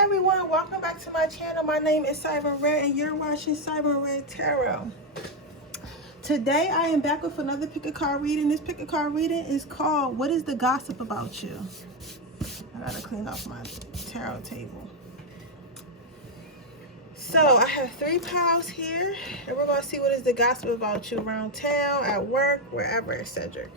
everyone, welcome back to my channel. My name is Siren Redd and you're watching Siren Redd Tarot. Today I am back with another pick a card reading. This pick a card reading is called What is the Gossip About You? I gotta clean off my tarot table. So I have 3 piles here and we're gonna see what is the gossip about you around town, at work, wherever, Cedric.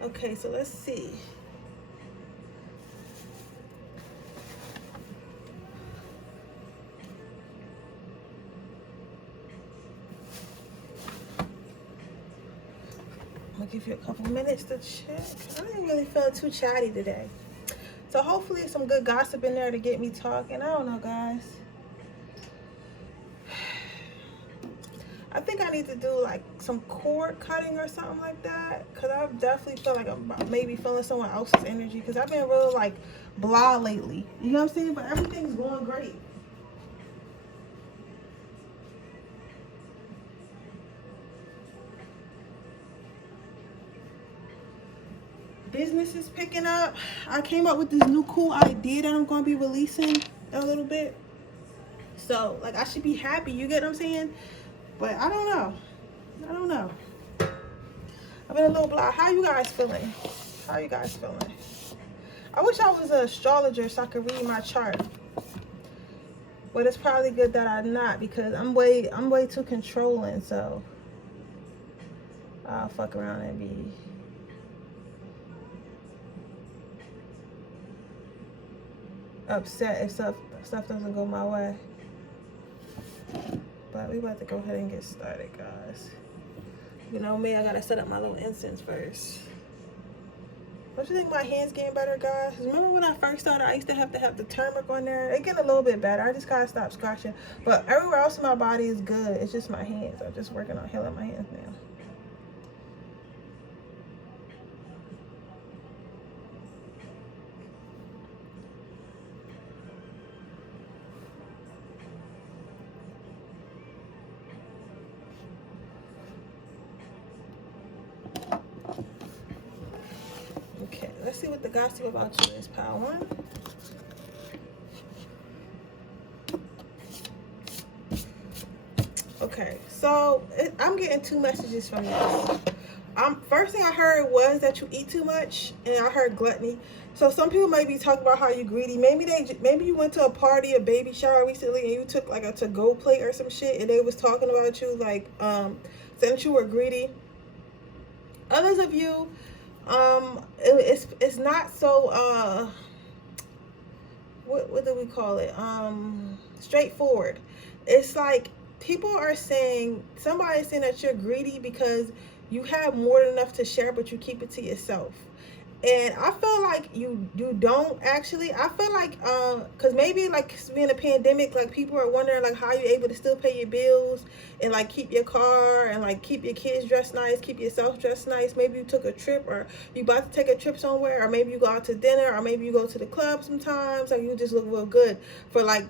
Okay, so let's see. I'm gonna give you a couple minutes to check. I didn't really feel too chatty today. So hopefully some good gossip in there to get me talking. I don't know, guys. I think I need to do like some cord cutting or something like that, because I definitely feel like I'm maybe feeling someone else's energy, because I've been real like blah lately, you know what I'm saying? But everything's going great. Business is picking up. I came up with this new cool idea that I'm going to be releasing a little bit, so like I should be happy, you get what I'm saying? But I don't know. I've been a little blah. How you guys feeling? How you guys feeling? I wish I was an astrologer so I could read my chart. But it's probably good that I'm not, because I'm way too controlling, so I'll fuck around and be upset if stuff doesn't go my way. But we about to go ahead and get started, guys. You know me, I gotta set up my little incense first. Don't you think my hand's getting better, guys? Remember when I first started, I used to have the turmeric on there? It's getting a little bit better. I just gotta stop scratching. But everywhere else in my body is good. It's just my hands. I'm just working on healing my hands now. Okay, let's see what the gossip about you is, pile 1. Okay, so I'm getting 2 messages from this. First thing I heard was that you eat too much, and I heard gluttony. So some people might be talking about how you greedy. Maybe you went to a party, a baby shower recently, and you took like a to-go plate or some shit, and they was talking about you, like saying that you were greedy. Others of you, it's not so what do we call it, straightforward. It's like people are saying, somebody's saying that you're greedy because you have more than enough to share, but you keep it to yourself. And I feel like you don't actually. I feel like because maybe like being a pandemic, like people are wondering like how you're able to still pay your bills and like keep your car and like keep your kids dressed nice, keep yourself dressed nice. Maybe you took a trip, or you about to take a trip somewhere, or maybe you go out to dinner, or maybe you go to the club sometimes, or you just look real good for like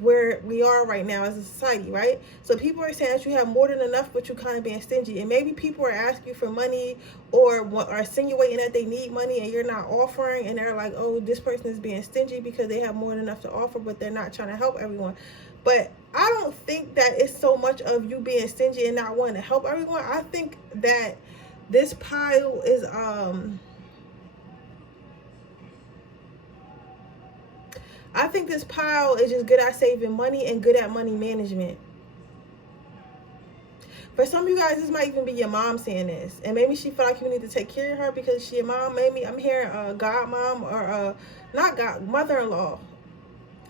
where we are right now as a society, right? So people are saying that you have more than enough, but you kind of being stingy. And maybe people are asking you for money, or are insinuating that they need money and you're not offering, and they're like, oh, this person is being stingy because they have more than enough to offer, but they're not trying to help everyone. But I don't think that it's so much of you being stingy and not wanting to help everyone. I think that this pile is I think this pile is just good at saving money and good at money management. For some of you guys, this might even be your mom saying this. And maybe she felt like you need to take care of her because she your mom. Maybe I'm hearing a godmom, or not god, mother-in-law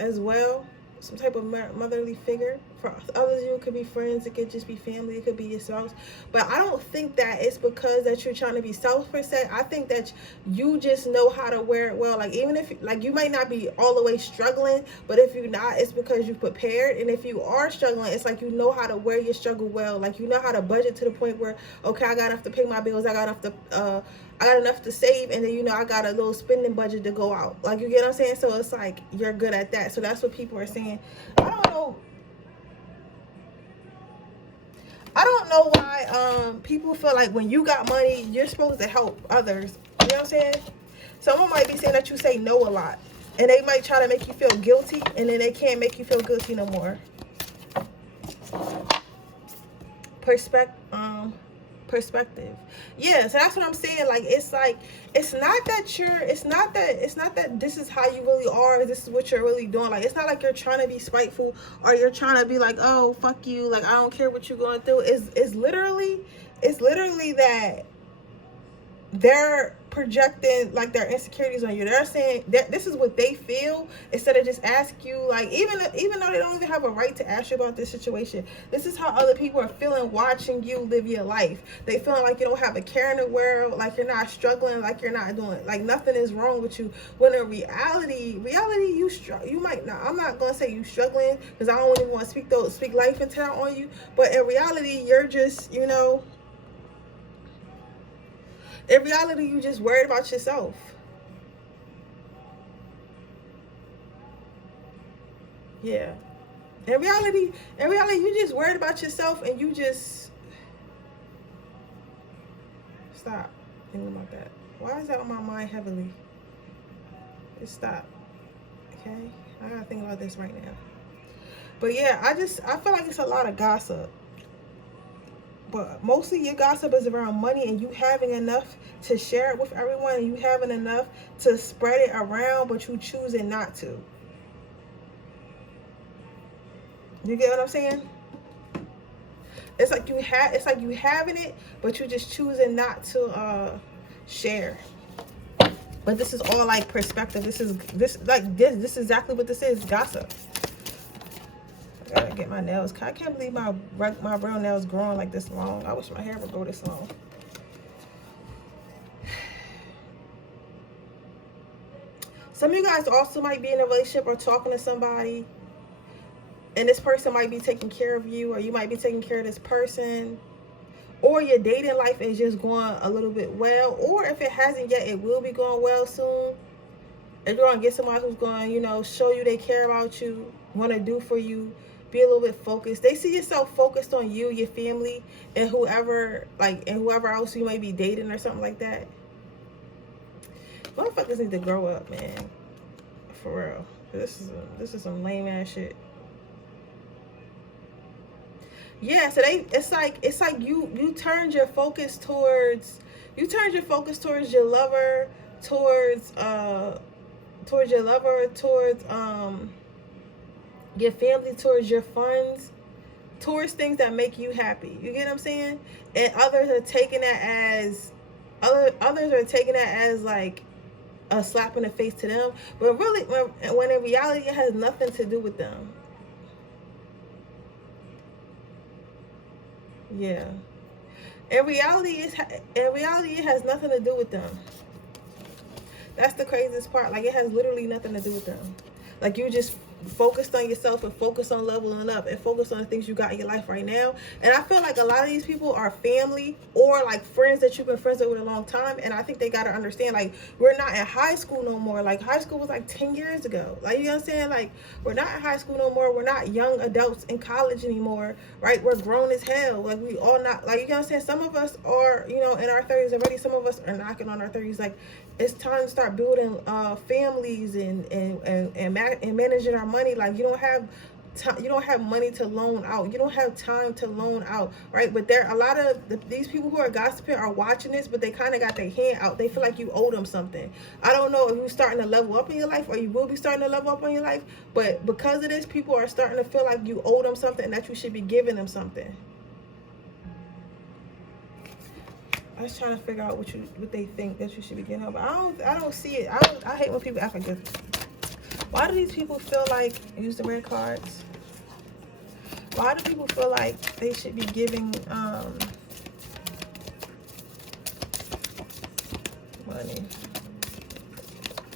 as well. Some type of motherly figure For others of you, it could be friends, it could just be family, it could be yourselves. But I don't think that it's because that you're trying to be selfish per se. I think that you just know how to wear it well. Like, even if, like, you might not be all the way struggling, but if you're not, it's because you prepared. And if you are struggling, it's like you know how to wear your struggle well. Like, you know how to budget to the point where, okay, I got enough to pay my bills, I got enough to save, and then, you know, I got a little spending budget to go out. Like, you get what I'm saying? So it's like you're good at that. So that's what people are saying. I don't know why people feel like when you got money, you're supposed to help others. You know what I'm saying? Someone might be saying that you say no a lot, and they might try to make you feel guilty, and then they can't make you feel guilty no more. Perspective. Yeah, so that's what I'm saying. Like, it's not that this is how you really are, this is what you're really doing. Like, it's not like you're trying to be spiteful, or you're trying to be like, oh, fuck you, like, I don't care what you're going through. It's literally that they're projecting like their insecurities on you. They're saying that this is what they feel, instead of just ask you, like, even though they don't even have a right to ask you about this situation, this is how other people are feeling watching you live your life. They feeling like you don't have a care in the world, like you're not struggling, like you're not doing, like nothing is wrong with you, when in reality you might not. I'm not gonna say you struggling, because I don't even want to speak life and terror on you, but in reality you're just, you know, in reality, you just worried about yourself. Yeah. In reality, you just worried about yourself, and you just stop thinking about that. Why is that on my mind heavily? Just stop. Okay? I gotta think about this right now. But yeah, I feel like it's a lot of gossip. But mostly your gossip is around money, and you having enough to share it with everyone, and you having enough to spread it around, but you choosing not to. You get what I'm saying? It's like you having it, but you just choosing not to share. But this is all like perspective. This is exactly what this is, gossip. I gotta get my nails. I can't believe my real nails growing like this long. I wish my hair would grow this long. Some of you guys also might be in a relationship or talking to somebody, and this person might be taking care of you, or you might be taking care of this person, or your dating life is just going a little bit well, or if it hasn't yet, it will be going well soon. If you're gonna get somebody who's going, you know, show you they care about you, want to do for you, be a little bit focused. They see yourself focused on you, your family, and whoever else you might be dating or something like that. Motherfuckers need to grow up, man. For real. This is some lame ass shit. Yeah, so it's like you turned your focus towards your lover, towards your family, towards your funds, towards things that make you happy. You get what I'm saying? And others are taking that as like a slap in the face to them, but really, when in reality, it has nothing to do with them. Yeah. In reality, it has nothing to do with them. That's the craziest part. Like, it has literally nothing to do with them. Like, you just focused on yourself, and focused on leveling up, and focused on the things you got in your life right now. And I feel like a lot of these people are family, or like friends that you've been friends with a long time. And I think they got to understand, like, we're not in high school no more. Like, high school was like 10 years ago. Like, you know what I'm saying? Like, we're not in high school no more. We're not young adults in college anymore, right? We're grown as hell. Like, we all not, like, you know what I'm saying? Some of us are, you know, in our 30s already. Some of us are knocking on our 30s. Like, it's time to start building families and managing our money. Like, you don't have money to loan out. You don't have time to loan out, right? But there are a lot of these people who are gossiping are watching this, but they kind of got their hand out. They feel like you owe them something. I don't know if you're starting to level up in your life, or you will be starting to level up in your life, but because of this, people are starting to feel like you owe them something, and that you should be giving them something. I was trying to figure out what they think that you should be getting up. I don't see it. I hate when people act like this. Why do these people feel like, use the red cards? Why do people feel like they should be giving money?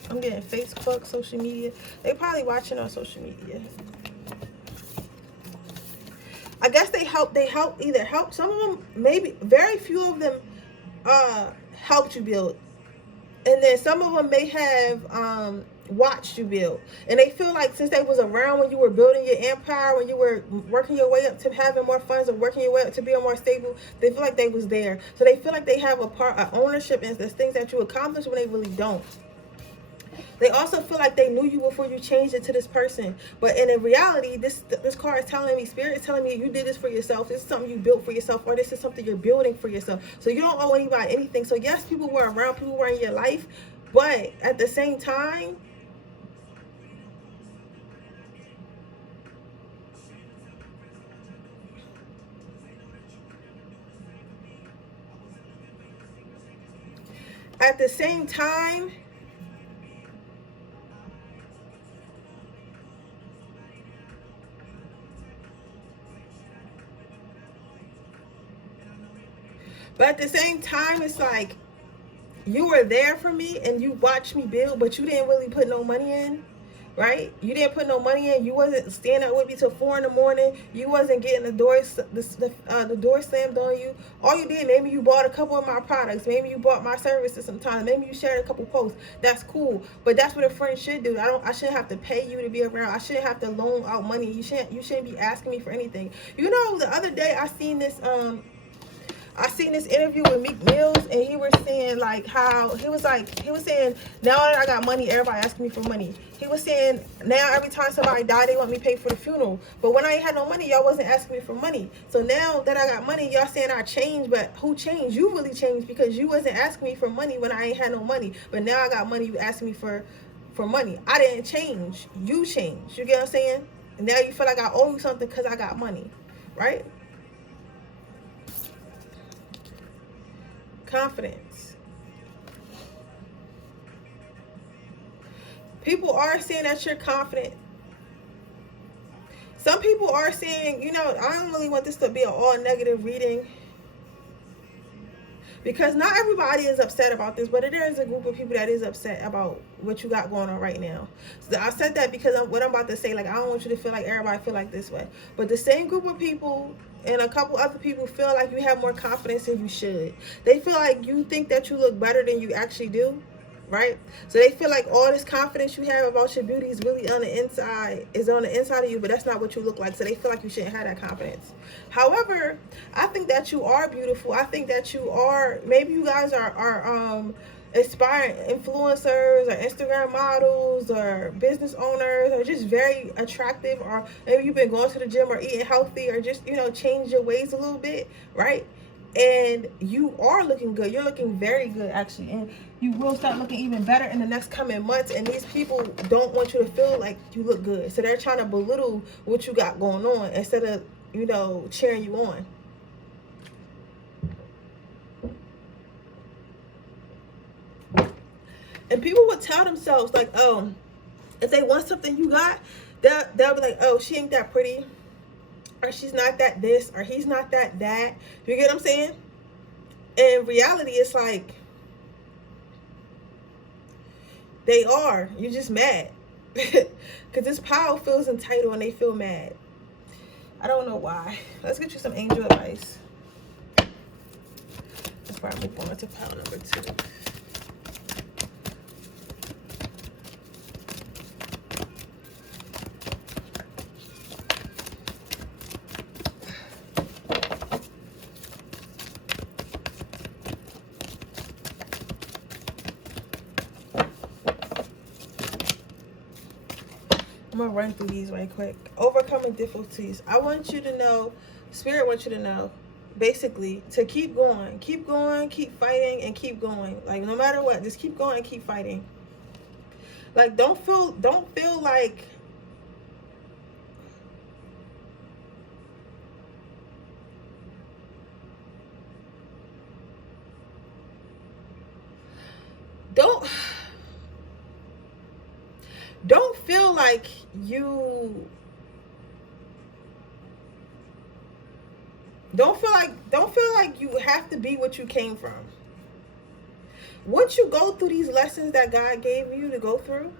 I'm getting Facebook, social media. They probably watching on social media. I guess they help either help. Some of them, maybe very few of them helped you build. And then some of them may have watched you build, and they feel like since they was around when you were building your empire, when you were working your way up to having more funds or working your way up to being more stable, they feel like they was there. So they feel like they have a part of ownership in the things that you accomplish when they really don't. They also feel like they knew you before you changed it to this person. But in reality, this card is telling me, Spirit is telling me you did this for yourself. This is something you built for yourself, or this is something you're building for yourself. So you don't owe anybody anything. So yes, people were around, people were in your life, but at the same time, at the same time, but at the same time, it's like you were there for me and you watched me build, but you didn't really put no money in, right? You didn't put no money in. You wasn't standing up with me till 4 in the morning. You wasn't getting the door slammed on you. All you did, maybe you bought a couple of my products. Maybe you bought my services sometimes. Maybe you shared a couple posts. That's cool. But that's what a friend should do. I shouldn't have to pay you to be around. I shouldn't have to loan out money. You shouldn't be asking me for anything. You know, the other day I seen this interview with Meek Mills, and he was saying like how he was saying, now that I got money, everybody asking me for money. He was saying now every time somebody died, they want me to pay for the funeral. But when I ain't had no money, y'all wasn't asking me for money. So now that I got money, y'all saying I changed, but who changed? You really changed, because you wasn't asking me for money when I ain't had no money. But now I got money, you asking me for money. I didn't change. You changed. You get what I'm saying? And now you feel like I owe you something because I got money, right? Confidence. People are saying that you're confident. Some people are saying, you know, I don't really want this to be an all negative reading, because not everybody is upset about this, but there is a group of people that is upset about what you got going on right now. So I said that because what I'm about to say, like, I don't want you to feel like everybody feel like this way. But the same group of people and a couple other people feel like you have more confidence than you should. They feel like you think that you look better than you actually do, right? So they feel like all this confidence you have about your beauty is really on the inside, of you, but that's not what you look like. So they feel like you shouldn't have that confidence. However, I think that you are beautiful. I think that you are, maybe you guys are aspiring influencers or Instagram models or business owners, or just very attractive, or maybe you've been going to the gym or eating healthy, or just, you know, change your ways a little bit, right? And you are looking good. You're looking very good, actually, and you will start looking even better in the next coming months. And these people don't want you to feel like you look good, so they're trying to belittle what you got going on instead of, you know, cheering you on. And people would tell themselves like, oh, if they want something you got, they'll be like, oh, she ain't that pretty, or she's not that this, or he's not that. You get what I'm saying? In reality, it's like they are. You're just mad. Because this power feels entitled and they feel mad. I don't know why. Let's get you some angel advice. Let's probably move on to pile number 2. I'm going to run through these right quick. Overcoming difficulties. I want you to know, Spirit wants you to know, basically, to keep going, keep fighting, and keep going. Like, no matter what, just keep going and keep fighting. Like, don't feel like don't feel like you Don't feel like you have to be what you came from. Once you go through these lessons that God gave you to go through,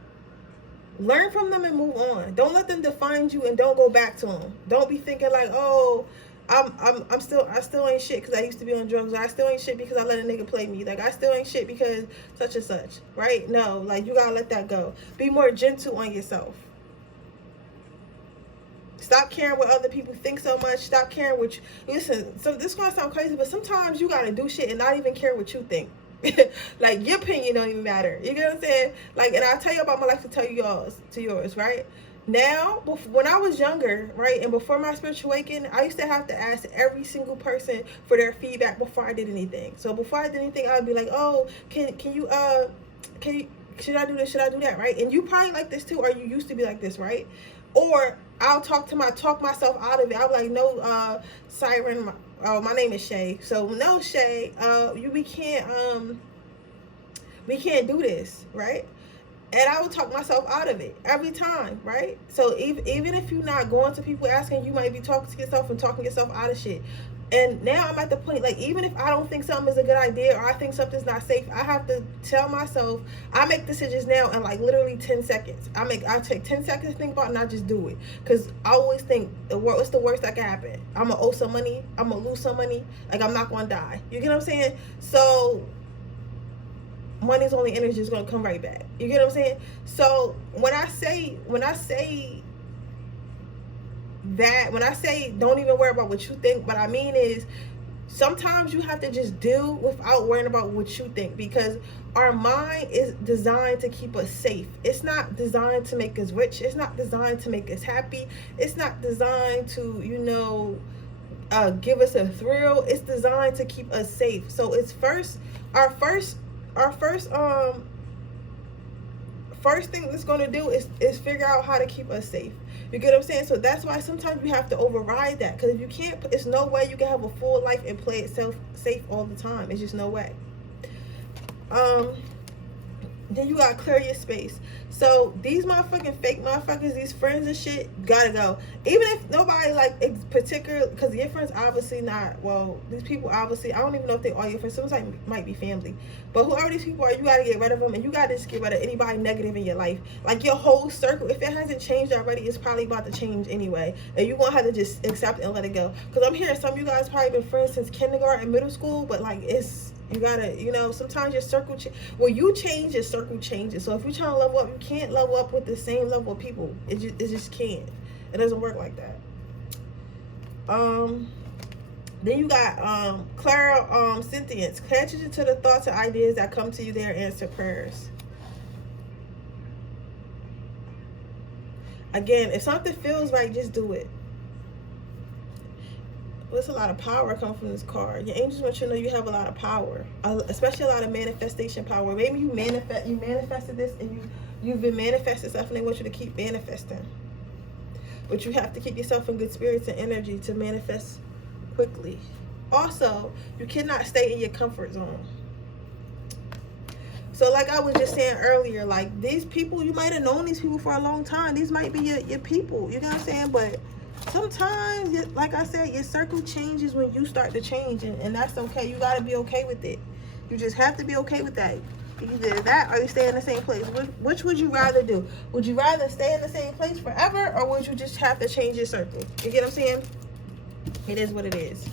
learn from them and move on. Don't let them define you, and don't go back to them. Don't be thinking like, oh, I still ain't shit because I used to be on drugs. Or I still ain't shit because I let a nigga play me. Like, I still ain't shit because such and such, right? No, like, you gotta let that go. Be more gentle on yourself. Stop caring what other people think so much. Stop caring what you... Listen, so this gonna sound crazy, but sometimes you gotta do shit and not even care what you think. Like, your opinion don't even matter. You get what I'm saying? Like, and I'll tell you about my life to tell you yours, right? Now, when I was younger, right, and before my spiritual awakening, I used to have to ask every single person for their feedback before I did anything. So before I did anything, I would be like, oh, can you should I do this? Should I do that? Right? And you probably like this too, or you used to be like this, right? Or I'll talk myself out of it. I'll be like, no, Siren, my name is Shay. So no, Shay, we can't do this, right? And I would talk myself out of it every time, right? So even if you're not going to people asking, you might be talking to yourself and talking yourself out of shit. And now I'm at the point, like, even if I don't think something is a good idea, or I think something's not safe, I have to tell myself, I make decisions now in like literally 10 seconds. I take 10 seconds to think about it, and I just do it. Because I always think, what's the worst that can happen? I'm going to owe some money. I'm going to lose some money. Like, I'm not going to die. You get what I'm saying? So money's only energy, is going to come right back. You get what I'm saying? So when I say don't even worry about what you think, what I mean is sometimes you have to just deal without worrying about what you think, because our mind is designed to keep us safe. It's not designed to make us rich. It's not designed to make us happy. It's not designed to, give us a thrill. It's designed to keep us safe. So it's first thing it's going to do is figure out how to keep us safe. You get what I'm saying? So that's why sometimes you have to override that, because if you can't, it's no way you can have a full life and play it safe all the time. It's just no way. Then you gotta clear your space. So these motherfucking fake motherfuckers, these friends and shit, gotta go. Even if nobody like particular, because your friends obviously not, well, these people obviously, I don't even know if they are your friends. Sometimes might be family, but whoever these people are, you gotta get rid of them, and you gotta just get rid of anybody negative in your life. Like, your whole circle, if it hasn't changed already, it's probably about to change anyway, and you're gonna have to just accept it and let it go. Because I'm hearing some of you guys probably been friends since kindergarten, middle school, but like, you gotta, sometimes your circle, you change, your circle changes. So if you're trying to level up, you can't level up with the same level of people. It just can't. It doesn't work like that. Then you got Clara sentience. Pay attention to the thoughts and ideas that come to you there, answer prayers. Again, if something feels right, just do it. There's a lot of power coming from this card. Your angels want you to know you have a lot of power, especially a lot of manifestation power. Maybe you manifested this, and you've been manifesting stuff, and they want you to keep manifesting. But you have to keep yourself in good spirits and energy to manifest quickly. Also, you cannot stay in your comfort zone. So like I was just saying earlier, like, these people, you might have known these people for a long time. These might be your people. You know what I'm saying? But sometimes, like I said, your circle changes when you start to change, and that's okay. You got to be okay with it. You just have to be okay with that. Either that or you stay in the same place. Which would you rather do? Would you rather stay in the same place forever, or would you just have to change your circle? You get what I'm saying? It is what it is.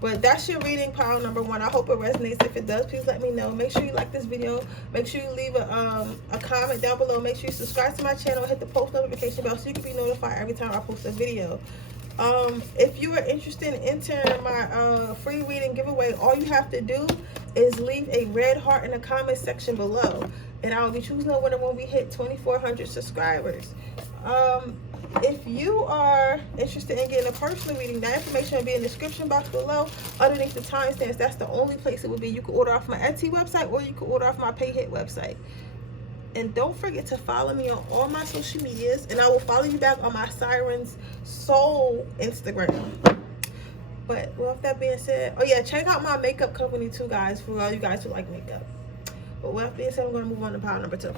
But that's your reading, pile number 1. I hope it resonates. If it does, please let me know. Make sure you like this video. Make sure you leave a comment down below. Make sure you subscribe to my channel. Hit the post notification bell so you can be notified every time I post a video. If you are interested in entering my free reading giveaway, all you have to do is leave a red heart in the comment section below, and I will be choosing a winner when we hit 2,400 subscribers. If you are interested in getting a personal reading, that information will be in the description box below underneath the timestamps. That's the only place it will be. You can order off my Etsy website, or you can order off my PayHit website. And don't forget to follow me on all my social medias, and I will follow you back on my Siren's Soul Instagram. But with that being said, oh yeah, check out my makeup company too, guys, for all you guys who like makeup. But with that being said, I'm going to move on to pile number 2.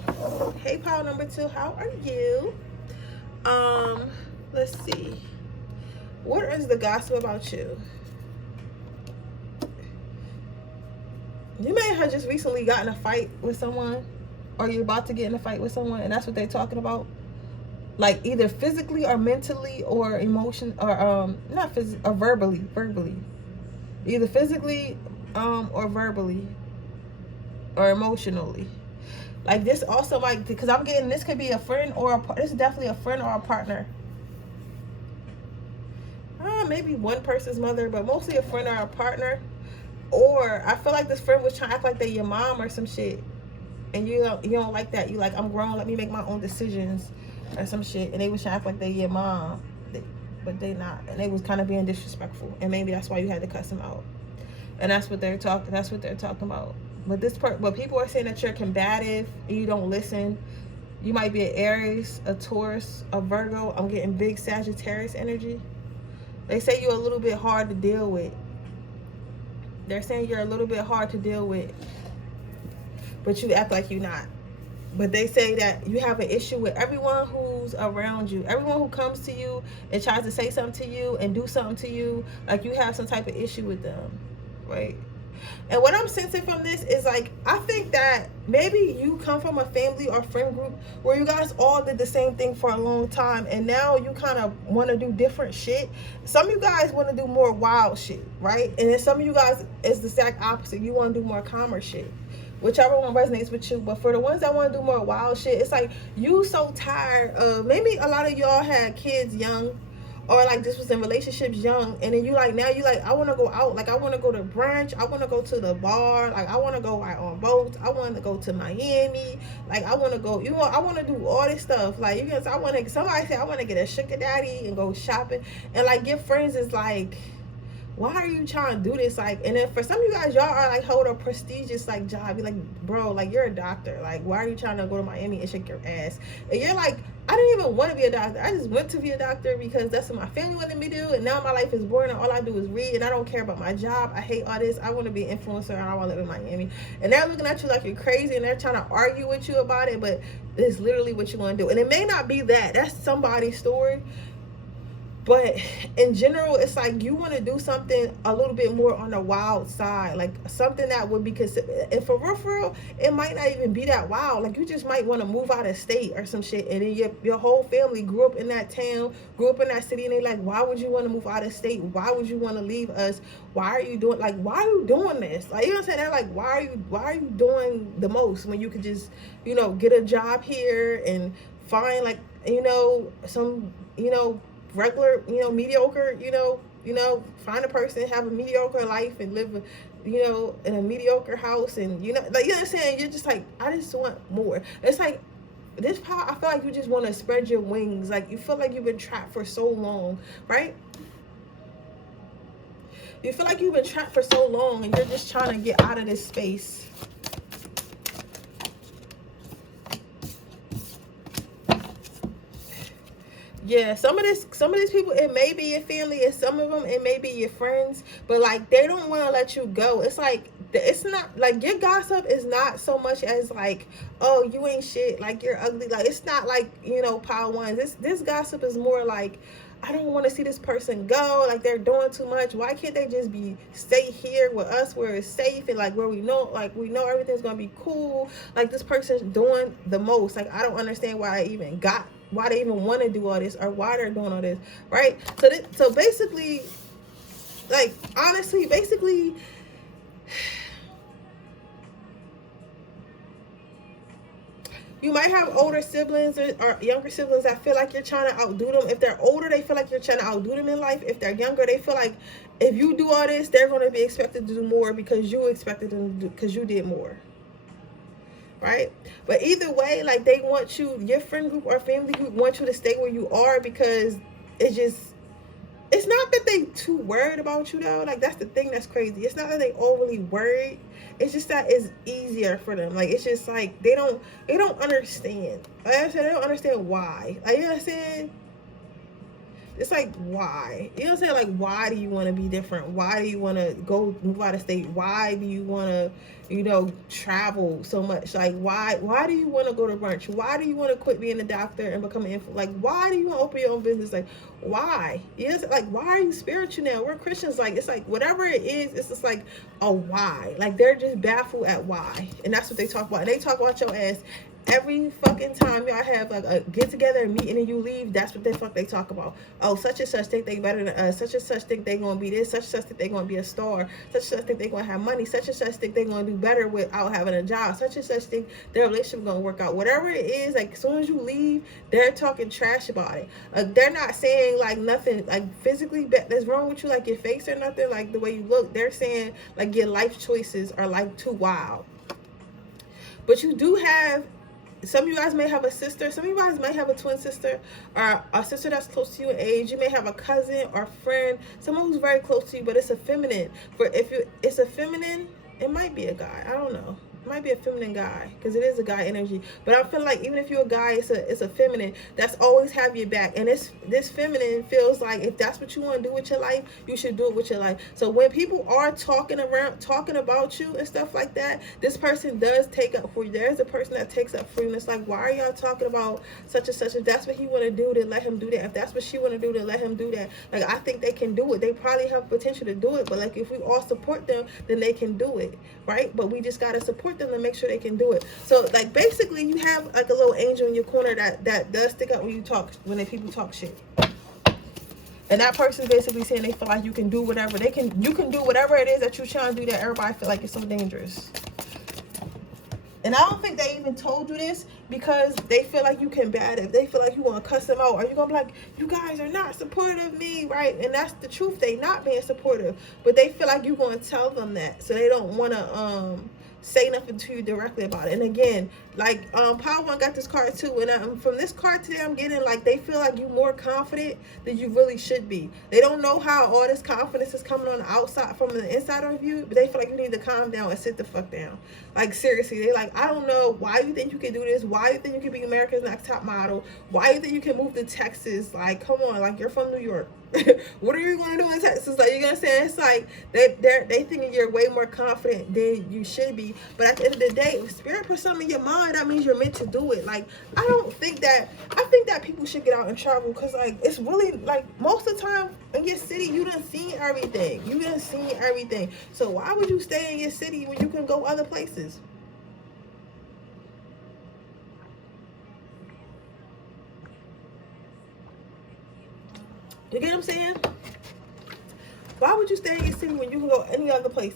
Hey, pile number 2, how are you? Let's see. What is the gossip about you? You may have just recently gotten a fight with someone, or you're about to get in a fight with someone, and that's what they're talking about. Like either physically or mentally or emotion or not physically or verbally, either physically or verbally or emotionally. Like this also might, because I'm getting, this could be a friend or this is definitely a friend or a partner. Maybe one person's mother, but mostly a friend or a partner. Or I feel like this friend was trying to act like they your mom or some shit, and you don't like that. You like, I'm grown, let me make my own decisions or some shit, and they was trying to act like they your mom, but they not, and they was kind of being disrespectful, and maybe that's why you had to cuss them out. And that's what they're talking about. But people are saying that you're combative and you don't listen. You might be an Aries, a Taurus, a Virgo. I'm getting big Sagittarius energy. They say you're a little bit hard to deal with. They're saying you're a little bit hard to deal with, but you act like you're not. But they say that you have an issue with everyone who's around you. Everyone who comes to you and tries to say something to you and do something to you, like you have some type of issue with them, right? And what I'm sensing from this is like, I think that maybe you come from a family or friend group where you guys all did the same thing for a long time, and now you kind of want to do different shit. Some of you guys want to do more wild shit, right? And then some of you guys is the exact opposite. You want to do more calmer shit. Whichever one resonates with you. But for the ones that want to do more wild shit, it's like you so tired of, maybe a lot of y'all had kids young, or like this was in relationships young, and then you like, now you like, I want to go out, like I want to go to brunch, I want to go to the bar, like I want to go out on boats, I want to go to Miami, like I want to go, you know, I want to do all this stuff. Like, you guys, I want to, somebody say I want to get a sugar daddy and go shopping, and like your friends is like, why are you trying to do this? Like, and then for some of you guys, y'all are like, hold a prestigious like job. You're like, bro, like you're a doctor. Like, why are you trying to go to Miami and shake your ass? And you're like, I didn't even want to be a doctor. I just went to be a doctor because that's what my family wanted me to do. And now my life is boring and all I do is read and I don't care about my job. I hate all this. I want to be an influencer and I want to live in Miami. And they're looking at you like you're crazy and they're trying to argue with you about it, but it's literally what you want to do. And it may not be that. That's somebody's story. But in general, it's like you want to do something a little bit more on the wild side, like something that would be considered, and for real, it might not even be that wild. Like you just might want to move out of state or some shit, and then your whole family grew up in that town, grew up in that city, and they like, why would you want to move out of state? Why would you want to leave us? Why are you doing, like, why are you doing this? Like, you know what I'm saying? They're like, why are you doing the most when you could just, you know, get a job here and find like, you know, some, you know, regular, you know, mediocre, you know, find a person, have a mediocre life and live, you know, in a mediocre house, and you know, like, you know what I'm saying? You're just like, I just want more. It's like this part, I feel like you just want to spread your wings. Like you feel like you've been trapped for so long, right? You feel like you've been trapped for so long and you're just trying to get out of this space. Yeah, some of these people, it may be your family, and some of them it may be your friends, but like they don't want to let you go. It's like, it's not like your gossip is not so much as like, oh, you ain't shit, like you're ugly. Like it's not like, you know, pile one. This gossip is more like, I don't want to see this person go, like they're doing too much. Why can't they just stay here with us where it's safe and like where we know everything's gonna be cool? Like this person's doing the most. Like I don't understand why they even want to do all this, or why they're doing all this, right? So basically, like honestly, basically, you might have older siblings or younger siblings that feel like you're trying to outdo them. If they're older, they feel like you're trying to outdo them in life. If they're younger, they feel like if you do all this, they're going to be expected to do more because you expected them to do, because you did more. Right? But either way, like they want you, your friend group or family group want you to stay where you are because it's not that they too worried about you though. Like that's the thing that's crazy. It's not that they overly worried. It's just that it's easier for them. Like it's just like they don't understand. Like I said, they don't understand why. Like, you know what I'm saying? It's like, why? You know what I'm saying? Like, why do you want to be different? Why do you want to move out of state? Why do you want to, travel so much? Like, why do you want to go to brunch? Why do you want to quit being a doctor and become an like, why do you want to open your own business? Like, why? Yes, like, why are you spiritual now? We're Christians. Like, it's like, whatever it is, it's just like a why. Like, they're just baffled at why. And that's what they talk about. And they talk about your ass every fucking time y'all have like a get together and meeting and you leave. That's what they talk about. Oh, such and such think they better than us. Such and such think they gonna be this. Such and such think they gonna be a star. Such and such think they gonna have money. Such and such think they gonna do better without having a job. Such and such think their relationship gonna work out. Whatever it is, like, as soon as you leave, they're talking trash about it. They're not saying like nothing like physically that's wrong with you, like your face or nothing, like the way you look. They're saying like your life choices are like too wild. But you do have, some of you guys may have a sister. Some of you guys might have a twin sister or a sister that's close to you in age. You may have a cousin or friend, someone who's very close to you, but it's a feminine. It's a feminine, it might be a guy. I don't know. It might be a feminine guy because it is a guy energy. But I feel like even if you're a guy, it's a feminine that's always have your back. And this feminine feels like if that's what you want to do with your life, you should do it with your life. So when people are talking about you and stuff like that, this person does take up for you. There's a person that takes up for you. And it's like, why are y'all talking about such and such? If that's what he want to do, then let him do that. If that's what she want to do, then let him do that. Like, I think they can do it. They probably have potential to do it. But like, if we all support them, then they can do it, right? But we just got to support them to make sure they can do it. So like, basically you have like a little angel in your corner that does stick up when people talk shit. And that person's basically saying they feel like you can do whatever you can do whatever it is that you're trying to do that everybody feel like it's so dangerous. And I don't think they even told you this because they feel like you can bad it. They feel like you want to cuss them out. Or you're going to be like, you guys are not supportive of me, right? And that's the truth. They not being supportive. But they feel like you're going to tell them that. So they don't want to say nothing to you directly about it. And again, like Power One got this card too, and from this card today I'm getting like they feel like you're more confident than you really should be. They don't know how all this confidence is coming on the outside from the inside of you, but they feel like you need to calm down and sit the fuck down. Like, seriously, they like, I don't know why you think you can do this, why you think you can be America's Next Top Model, why you think you can move to Texas. Like, come on, like, you're from New York. What are you going to do in Texas? Like, you're going to say, it's like they thinking you're way more confident than you should be. But at the end of the day, if spirit puts something in your mind, that means you're meant to do it. Like, I think that people should get out and travel because, like, it's really, like, most of the time in your city, you done seen everything. So why would you stay in your city when you can go other places? You get what I'm saying? Why would you stay in your city when you can go any other place?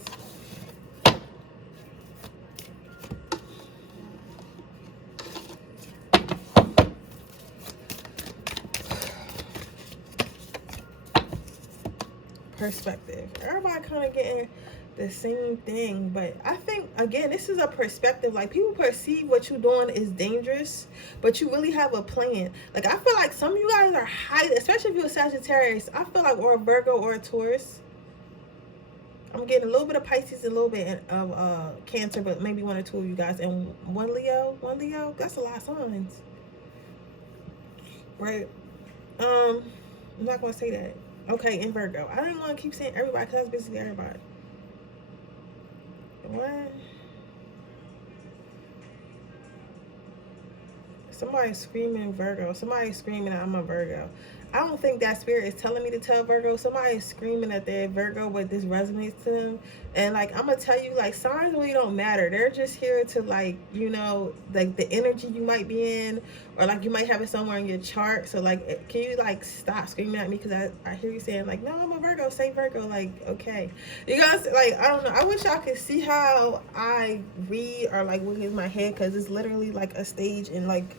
Perspective. Everybody kind of getting the same thing, but I think, again, this is a perspective. Like, people perceive what you're doing is dangerous, but you really have a plan. Like, I feel like some of you guys are highly, especially if you're a Sagittarius, I feel like, or a Virgo or a Taurus. I'm getting a little bit of Pisces, a little bit of Cancer, but maybe one or two of you guys, and one Leo. That's a lot of signs, right? I'm not gonna say that. Okay, in Virgo. I didn't want to keep saying everybody because that's basically everybody. What? Somebody's screaming Virgo. Somebody's screaming I'm a Virgo. I don't think that spirit is telling me to tell Virgo. Somebody's screaming that they're Virgo, but this resonates to them. And like, I'm gonna tell you, like, signs really don't matter. They're just here to, like, like the energy you might be in, or like you might have it somewhere in your chart. So like, can you like stop screaming at me? Because I hear you saying like, no, I'm a Virgo, say Virgo. Like, okay, you guys, like, I don't know. I wish y'all could see how I read or like what is my head, because it's literally like a stage, and like,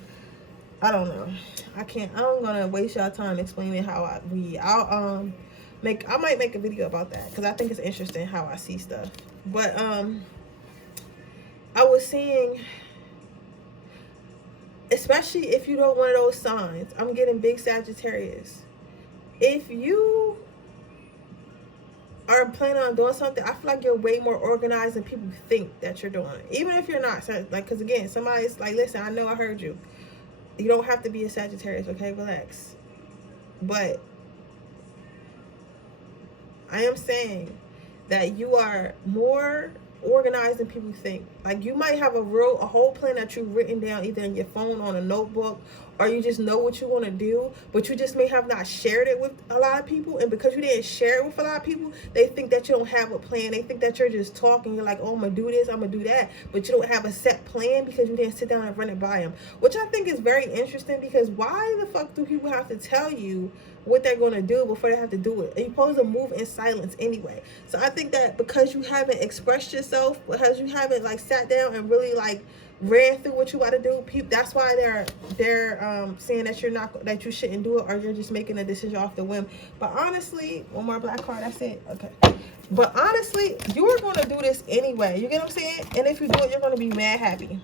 I don't know. I'm gonna waste y'all time explaining how I read. I might make a video about that because I think it's interesting how I see stuff. But I was saying, especially if you don't one of those signs, I'm getting big Sagittarius. If you are planning on doing something, I feel like you're way more organized than people think that you're doing. Even if you're not, like, because again, somebody's like, listen, I know I heard you. You don't have to be a Sagittarius, okay? Relax. But I am saying that you are more organized than people think. Like, you might have a whole plan that you've written down either in your phone, on a notebook, or you just know what you want to do, but you just may have not shared it with a lot of people. And because you didn't share it with a lot of people, they think that you don't have a plan. They think that you're just talking. You're like, oh, I'm gonna do this, I'm gonna do that, but you don't have a set plan because you didn't sit down and run it by them, which I think is very interesting. Because why the fuck do people have to tell you what they're going to do before they have to do it? And you're supposed to move in silence anyway. So I think that because you haven't expressed yourself, because you haven't like sat down and really like ran through what you got to do, that's why they're saying that you shouldn't do it, or you're just making a decision off the whim. But honestly, one more black card, that's it. Okay. But honestly, you are going to do this anyway. You get what I'm saying? And if you do it, you're going to be mad happy.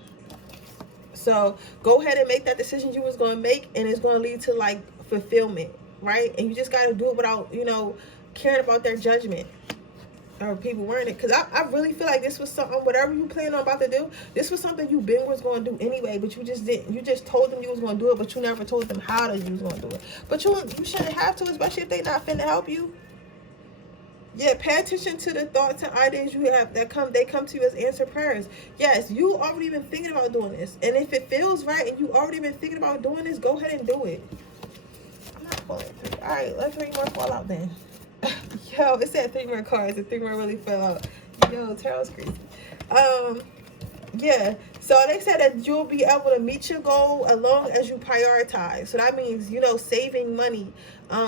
So go ahead and make that decision you was going to make, and it's going to lead to like fulfillment. Right? And you just got to do it without, you know, caring about their judgment or people wearing it. Because I really feel like this was something, whatever you plan on about to do, this was something you was going to do anyway, but you just didn't. You just told them you was going to do it, but you never told them how you was going to do it. But you shouldn't have to, especially if they not finna help you. Yeah, pay attention to the thoughts and ideas you have they come to you as answered prayers. Yes, you already been thinking about doing this. And if it feels right and you already been thinking about doing this, go ahead and do it. Alright, let 3 more fall out then. Yo, it said 3 more cards and 3 more really fell out. Yo, tarot's crazy. Yeah, so they said that you'll be able to meet your goal as long as you prioritize. So that means, you know, saving money,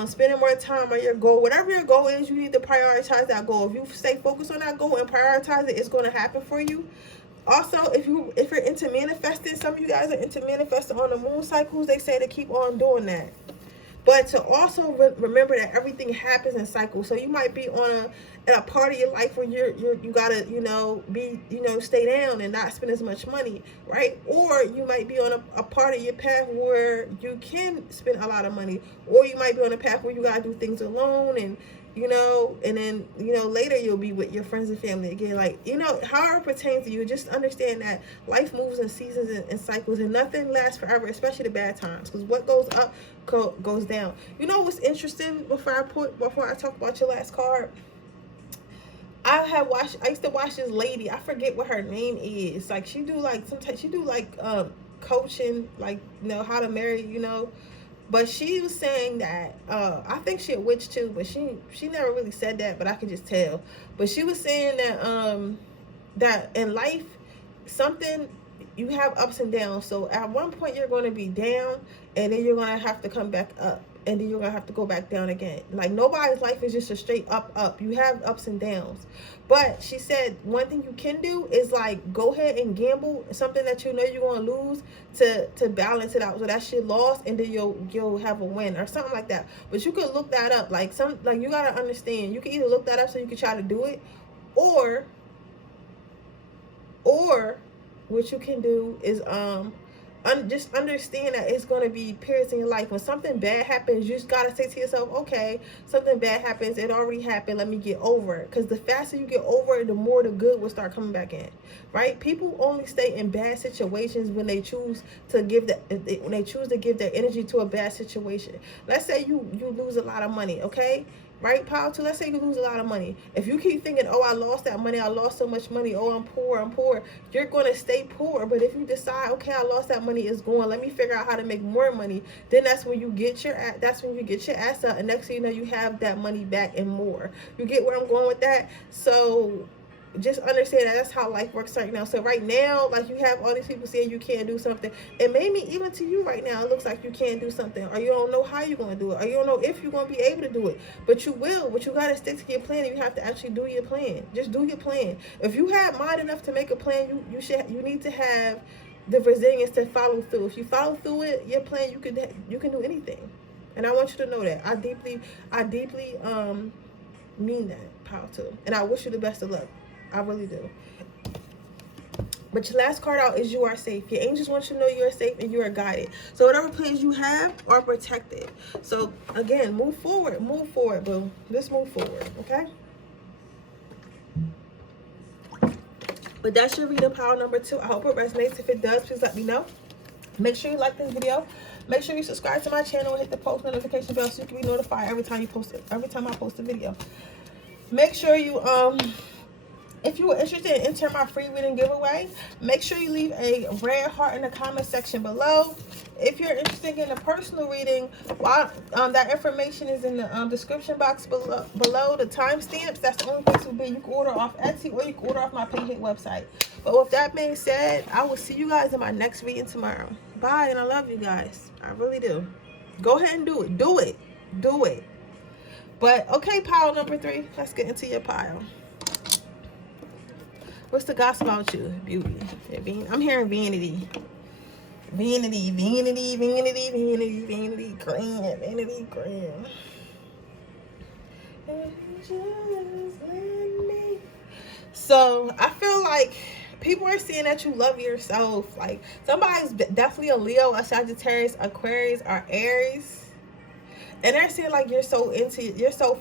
spending more time on your goal. Whatever your goal is, you need to prioritize that goal. If you stay focused on that goal and prioritize it, it's going to happen for you. Also, if you're into manifesting, some of you guys are into manifesting on the moon cycles, they say to keep on doing that. But to also remember that everything happens in cycles. So you might be on a part of your life where you gotta, you know, stay down and not spend as much money, right? Or you might be on a part of your path where you can spend a lot of money, or you might be on a path where you gotta do things alone, and you know, and then, you know, later you'll be with your friends and family again. Like, you know, however it pertains to you, just understand that life moves in seasons and cycles, and nothing lasts forever, especially the bad times, because what goes up goes down. You know what's interesting, before I talk about your last card? I used to watch this lady, I forget what her name is. Like, she do like coaching, like, you know, how to marry, you know. But she was saying that, I think she a witch too, but she never really said that, but I could just tell. But she was saying that, that in life, you have ups and downs. So at one point you're going to be down, and then you're going to have to come back up, and then you're going to have to go back down again. Like, nobody's life is just a straight up. You have ups and downs. But she said one thing you can do is like go ahead and gamble something that you know you're going to lose to balance it out. So that's your loss, and then you'll have a win or something like that. But you could look that up. Like, you got to understand, you can either look that up so you can try to do it, or what you can do is just understand that it's going to be periods in your life. When something bad happens, you just got to say to yourself, okay, something bad happens, it already happened, let me get over it. Because the faster you get over it, the more the good will start coming back in, right? People only stay in bad situations when they choose to give their energy to a bad situation. Let's say you lose a lot of money, okay? Right, power to, let's say you lose a lot of money. If you keep thinking, oh, I lost that money, I lost so much money, oh, I'm poor, you're going to stay poor. But if you decide, okay, I lost that money, it's gone, let me figure out how to make more money, then that's when you get your ass up, and next thing you know, you have that money back and more. You get where I'm going with that? So just understand that that's how life works right now. So right now, like, you have all these people saying you can't do something, and maybe even to you right now it looks like you can't do something, or you don't know how you're going to do it, or you don't know if you're going to be able to do it, but you will. But you got to stick to your plan, and you have to actually do your plan. Just do your plan. If you have mind enough to make a plan, you need to have the resilience to follow through. If you follow through it, your plan, you can do anything. And I want you to know that I deeply mean that, power to, and I wish you the best of luck. I really do. But your last card out is you are safe. Your angels want you to know you are safe and you are guided. So whatever plans you have are protected. So again, move forward, boo. Let's move forward, okay? But that's your reading, power number 2. I hope it resonates. If it does, please let me know. Make sure you like this video. Make sure you subscribe to my channel and hit the post notification bell so you can be notified every time I post a video. Make sure you if you were interested in entering my free reading giveaway, make sure you leave a red heart in the comment section below. If you're interested in a personal reading, that information is in the description box below the timestamps. That's the only place will be. You can order off Etsy or you can order off my Pinterest website. But with that being said, I will see you guys in my next reading tomorrow. Bye, and I love you guys. I really do. Go ahead and do it. Do it. Do it. But okay, pile number 3. Let's get into your pile. What's the gossip about you? Beauty. I'm hearing vanity. Vanity, vanity, vanity, vanity, vanity, grand, vanity, grand. So I feel like people are saying that you love yourself. Like somebody's definitely a Leo, a Sagittarius, Aquarius, or Aries. And they're saying like you're so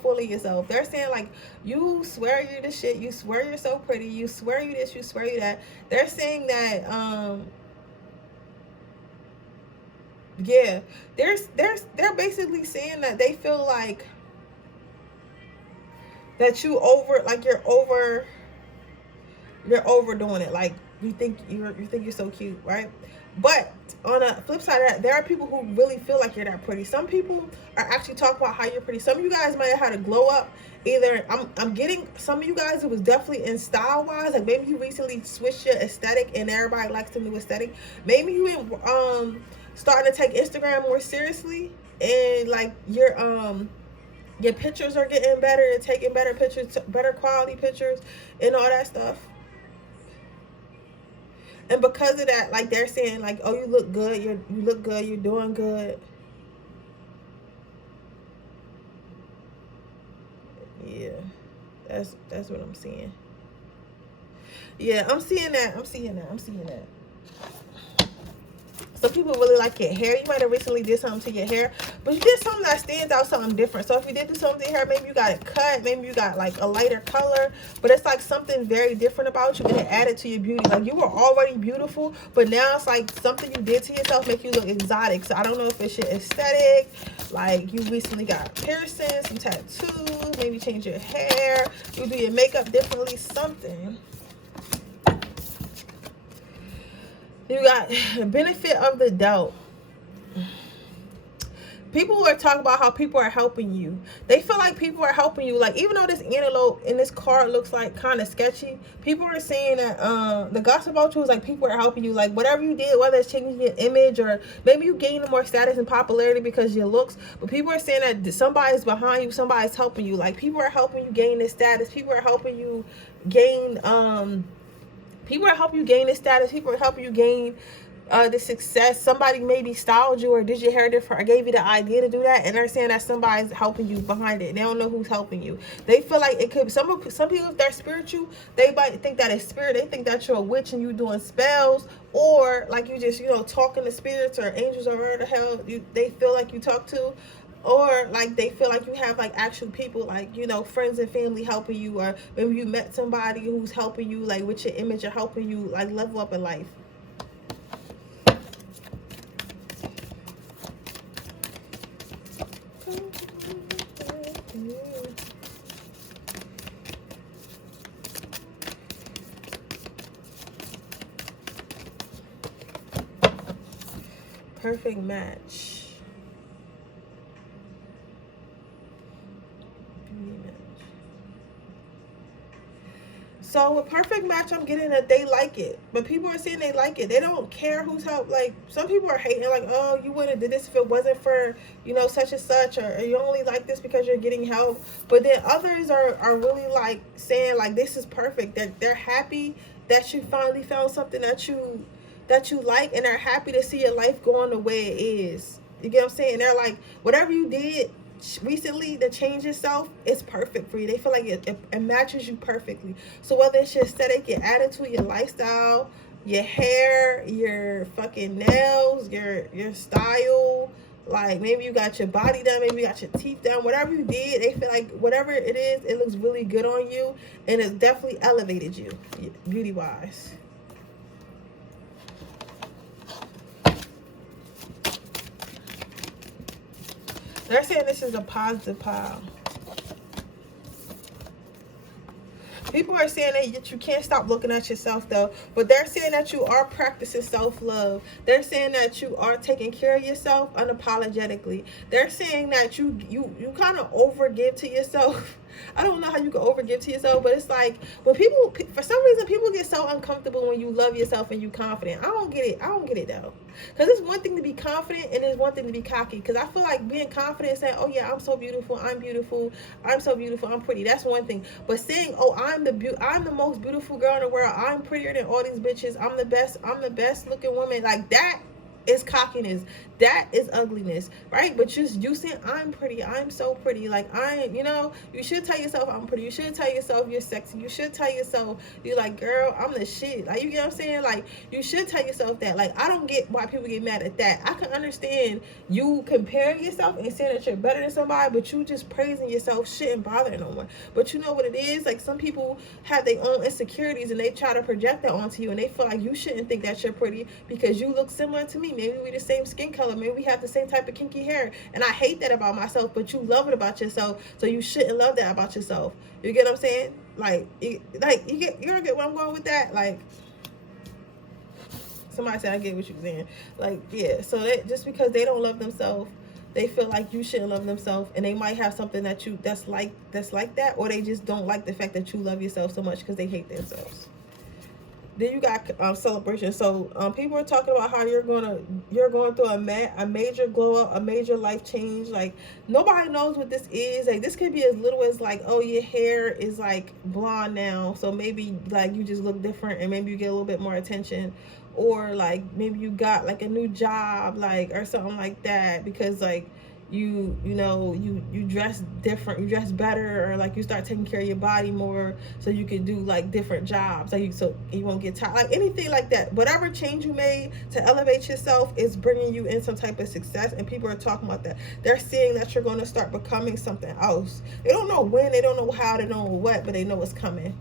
full of yourself. They're saying like you swear you're the shit, you swear you're so pretty, you swear you this, you swear you that. They're saying that yeah, they're basically saying that they feel like that you're overdoing it. Like you think you're so cute, right? But on the flip side of that, there are people who really feel like you're that pretty. Some people are actually talking about how you're pretty. Some of you guys might have had a glow up. Either I'm getting some of you guys, it was definitely in style wise. Like maybe you recently switched your aesthetic and everybody likes the new aesthetic. Maybe you starting to take Instagram more seriously, and like your pictures are getting better, and taking better pictures, better quality pictures, and all that stuff. And because of that, like they're saying, like, oh, you look good, you look good, you're doing good. Yeah, that's what I'm seeing. Yeah, I'm seeing that. Some people really like your hair. You might have recently did something to your hair, but you did something that stands out, something different. So if you did do something to your hair, maybe you got it cut, maybe you got like a lighter color, but it's like something very different about you, and it added to your beauty. Like you were already beautiful, but now it's like something you did to yourself make you look exotic. So I don't know if it's your aesthetic, like you recently got piercings, some tattoos, maybe change your hair, you do your makeup differently, something. You got benefit of the doubt. People are talking about how people are helping you. They feel like people are helping you. Like even though this antelope in this card looks like kind of sketchy, people are saying that the gossip about you is like people are helping you. Like whatever you did, whether it's changing your image or maybe you gain more status and popularity because of your looks. But people are saying that somebody's behind you, somebody's helping you. Like people are helping you gain this status. People are helping you gain People are helping you gain this status. People are helping you gain the success. Somebody maybe styled you or did your hair different or gave you the idea to do that, and they're saying that somebody's helping you behind it. They don't know who's helping you. They feel like it could be some people, if they're spiritual, they might think that it's spirit. They think that you're a witch and you doing spells, or like you just talking to spirits or angels or whatever the hell they feel like you talk to. Or like they feel like you have like actual people, like friends and family helping you, or maybe you met somebody who's helping you like with your image or helping you like level up in life. Perfect match. So with perfect match, I'm getting that they like it, but people are saying they like it. They don't care who's help. Like some people are hating, like, oh, you wouldn't have did this if it wasn't for such and such, or you only like this because you're getting help. But then others are really like saying like this is perfect. That they're happy that you finally found something that you like, and they're happy to see your life going the way it is. You get what I'm saying? They're like, whatever you did recently to change yourself, it's perfect for you. They feel like it matches you perfectly. So whether it's your aesthetic, your attitude, your lifestyle, your hair, your fucking nails, your style, like maybe you got your body done, maybe you got your teeth done, whatever you did, they feel like whatever it is, it looks really good on you, and it's definitely elevated you beauty wise. They're saying this is a positive pile. People are saying that you can't stop looking at yourself though, but they're saying that you are practicing self-love. They're saying that you are taking care of yourself unapologetically. They're saying that you kind of overgive to yourself. I don't know how you can overgive to yourself, but it's like when people, for some reason, people get so uncomfortable when you love yourself and you confident. I don't get it. I don't get it though. Because it's one thing to be confident and it's one thing to be cocky. Because I feel like being confident and saying, oh yeah, I'm so beautiful, I'm beautiful, I'm so beautiful, I'm pretty. That's one thing. But saying, oh, I'm the most beautiful girl in the world, I'm prettier than all these bitches, I'm the best looking woman, like that is cockiness. That is ugliness, right? But just you saying I'm pretty, I'm so pretty, like you should tell yourself I'm pretty. You should tell yourself you're sexy. You should tell yourself you're like, girl, I'm the shit. Like, you get what I'm saying? Like, you should tell yourself that. Like, I don't get why people get mad at that. I can understand you comparing yourself and saying that you're better than somebody, but you just praising yourself shouldn't bother no one. But you know what it is? Like, some people have their own insecurities and they try to project that onto you, and they feel like you shouldn't think that you're pretty because you look similar to me. Maybe we the same skin color. Maybe we have the same type of kinky hair. And I hate that about myself, but you love it about yourself, so you shouldn't love that about yourself. You get what I'm saying? You get where I'm going with that? Like, somebody said I get what you're saying. Like, yeah. So just because they don't love themselves, they feel like you shouldn't love themselves, and they might have something that's like that, or they just don't like the fact that you love yourself so much because they hate themselves. Then you got celebration. So people are talking about how you're going through a major glow up, a major life change. Like, nobody knows what this is. Like, this could be as little as like, oh, your hair is like blonde now, so maybe like you just look different and maybe you get a little bit more attention, or like maybe you got like a new job, like, or something like that, because like you dress different, you dress better, or like you start taking care of your body more so you can do like different jobs, like so you won't get tired, like anything like that. Whatever change you made to elevate yourself is bringing you in some type of success, and people are talking about that. They're seeing that you're going to start becoming something else. They don't know when, they don't know how, they don't know what, but they know it's coming.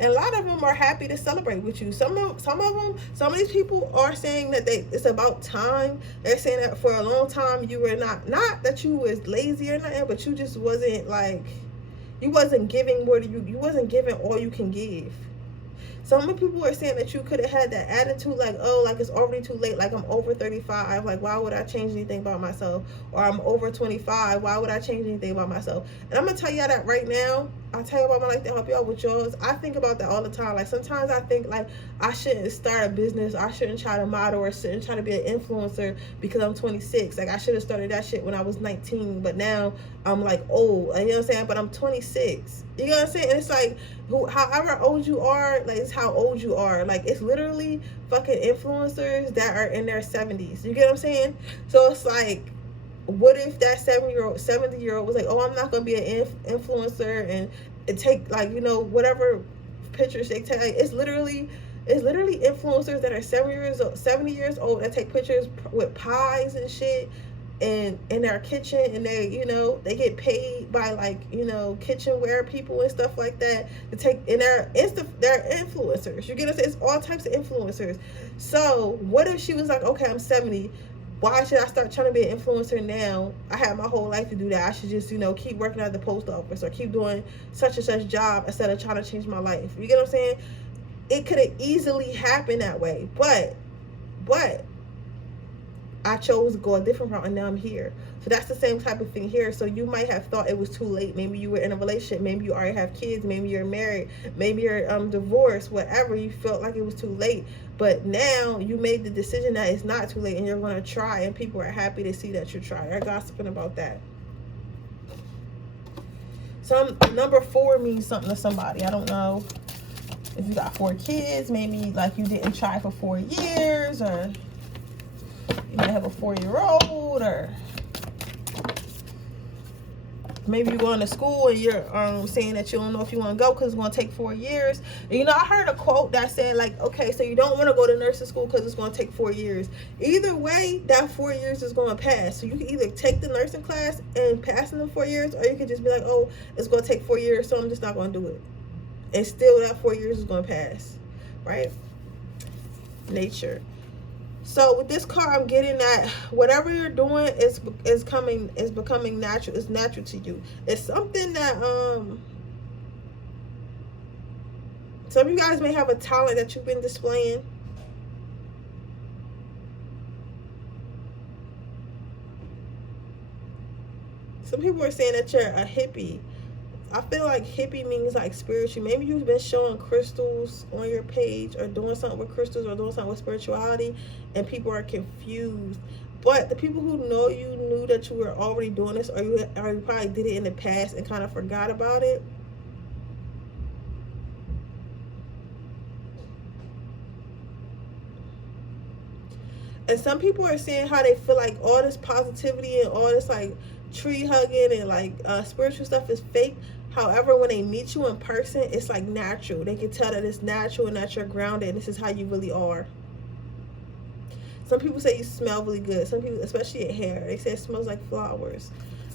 And a lot of them are happy to celebrate with you. Some of these people are saying that it's about time. They're saying that for a long time you were not that you was lazy or nothing, but you just wasn't like, you wasn't giving more to you wasn't giving all you can give. Some people are saying that you could have had that attitude, like, oh, like it's already too late, like I'm over 35, like why would I change anything about myself? Or I'm over 25, why would I change anything about myself? And I'm gonna tell y'all that right now. I'll tell you about my life to help y'all with yours. I think about that all the time. Like, sometimes I think like I shouldn't start a business, I shouldn't try to model, or shouldn't try to be an influencer because I'm 26. Like, I should have started that shit when I was 19, but now I'm like old, you know what I'm saying? But I'm 26. You know what I'm saying? And it's like, however old you are, like, it's how old you are. Like, it's literally fucking influencers that are in their 70s. You get what I'm saying? So it's like, what if that 70-year-old was like, oh, I'm not gonna be an influencer and take, like, whatever pictures they take. Like, it's literally influencers that are 70 years old that take pictures with pies and shit and in their kitchen, and they get paid by, like, kitchenware people and stuff like that to take, and they're influencers. You get what I'm saying? It's all types of influencers. So what if she was like, okay, I'm 70, why should I start trying to be an influencer now? I have my whole life to do that. I should just, keep working at the post office or keep doing such and such job instead of trying to change my life. You get what I'm saying? It could have easily happened that way, but I chose to go a different route, and now I'm here. So that's the same type of thing here. So you might have thought it was too late. Maybe you were in a relationship. Maybe you already have kids. Maybe you're married. Maybe you're divorced. Whatever. You felt like it was too late. But now you made the decision that it's not too late, and you're going to try. And people are happy to see that you try. They're gossiping about that. Number 4 means something to somebody. I don't know if you got 4 kids. Maybe like you didn't try for 4 years, or you might have a 4-year-old, or maybe you're going to school and you're saying that you don't know if you want to go because it's going to take 4 years. And, I heard a quote that said, like, okay, so you don't want to go to nursing school because it's going to take 4 years. Either way, that 4 years is going to pass. So you can either take the nursing class and pass in the 4 years, or you can just be like, oh, it's going to take 4 years, so I'm just not going to do it. And still that 4 years is going to pass, right? Nature. So with this card, I'm getting that whatever you're doing is becoming natural. It's natural to you. It's something that Some of you guys may have a talent that you've been displaying. Some people are saying that you're a hippie. I feel like hippie means like spiritual. Maybe you've been showing crystals on your page, or doing something with crystals, or doing something with spirituality, and people are confused. But the people who know you knew that you were already doing this, or you probably did it in the past and kind of forgot about it. And some people are saying how they feel like all this positivity and all this like tree hugging and like spiritual stuff is fake. However, when they meet you in person, it's like natural. They can tell that it's natural and that you're grounded and this is how you really are. Some people say you smell really good. Some people, especially your hair, they say it smells like flowers.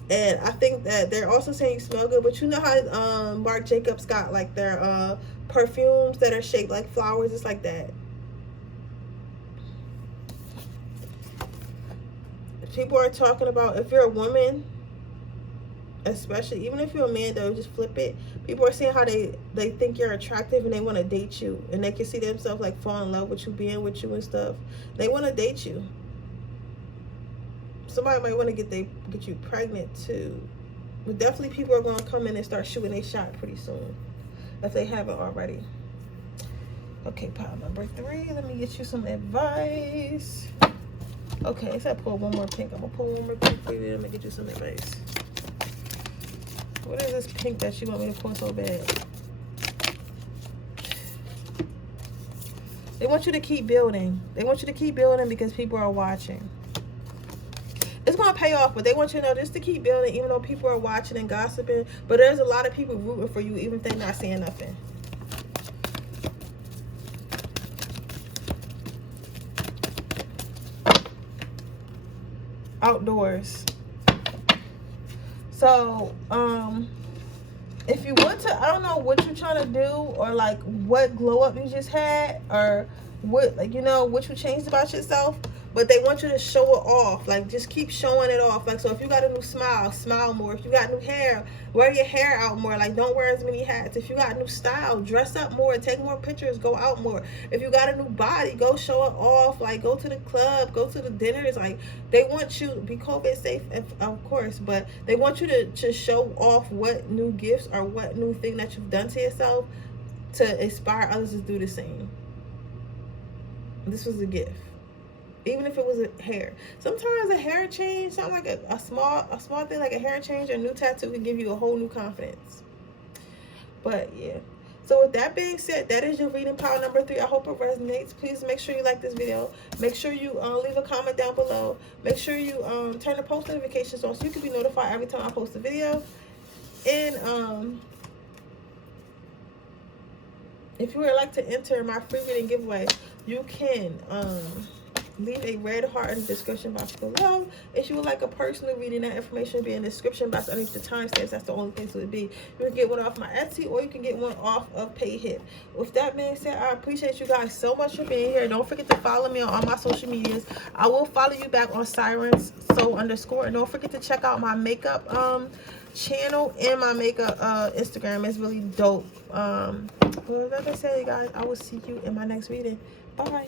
And I think that they're also saying you smell good. But you know how Marc Jacobs got like their perfumes that are shaped like flowers? It's like that. People are talking about, if you're a woman, especially, even if you're a man though, just flip it. People are saying how they think you're attractive and they want to date you, and they can see themselves like fall in love with you, being with you and stuff. They want to date you. Somebody might want to get you pregnant too. But definitely people are going to come in and start shooting a shot pretty soon, if they haven't already. Okay, pile number 3. Let me get you some advice. Okay, I said pull one more pink. I'm gonna pull one more pink for you. Let me get you some advice. What is this pink that you want me to pull so bad? They want you to keep building. They want you to keep building because people are watching. It's gonna pay off, but they want you to know just to keep building, even though people are watching and gossiping. But there's a lot of people rooting for you, even if they're not saying nothing. Outdoors. So if you want to, I don't know what you're trying to do, or like what glow up you just had, or what, like, you know, what you changed about yourself, but they want you to show it off. Like, just keep showing it off. Like, so if you got a new smile, smile more. If you got new hair, wear your hair out more. Like, don't wear as many hats. If you got new style, dress up more, take more pictures, go out more. If you got a new body, go show it off. Like, go to the club, go to the dinners. Like, they want you to be COVID safe, of course, but they want you to show off what new gifts or what new thing that you've done to yourself to inspire others to do the same. This was a gift. Even if it was a hair. Sometimes a hair change, something like a small thing like a hair change or a new tattoo can give you a whole new confidence. But yeah. So with that being said, that is your reading pile number 3. I hope it resonates. Please make sure you like this video. Make sure you leave a comment down below. Make sure you turn the post notifications on so you can be notified every time I post a video. And if you would like to enter my free reading giveaway, you can leave a red heart in the description box below. If you would like a personal reading, that information will be in the description box underneath the timestamps. That's the only place it would be. You can get one off my Etsy, or you can get one off of PayHip. With that being said, I appreciate you guys so much for being here. Don't forget to follow me on all my social medias. I will follow you back on Siren's Soul _. And don't forget to check out my makeup channel and my makeup Instagram. It's really dope. Well, like I said, you guys, I will see you in my next reading. Bye.